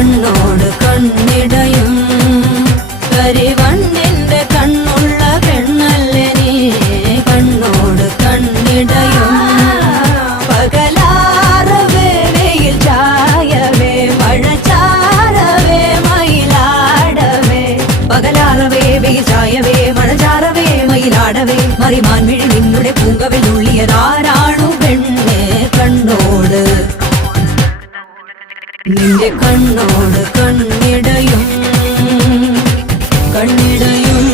കണ്ണോട് കണ്ണിടയും കരിവണ്ണിന്റെ കണ്ണുള്ള പെണ്ണല്ലേ നീ കണ്ണോട് കണ്ണിടയും പകലാറവേ വെയിൽ ചായവേ മഴ ചാരവേ മയിലാടവേ പകലാറവേ വെയിൽ ചായവേ മഴ ചാരവേ മയിലാടവേ മറിമാൻ മിഴി നിന്നുടെ പൂങ്കവിൽ നുള്ളിയതാരാണു പെണ്ണെ കണ്ണോട് നിന്റെ കണ്ണോട് കണ്ണിടയും കണ്ണിടയും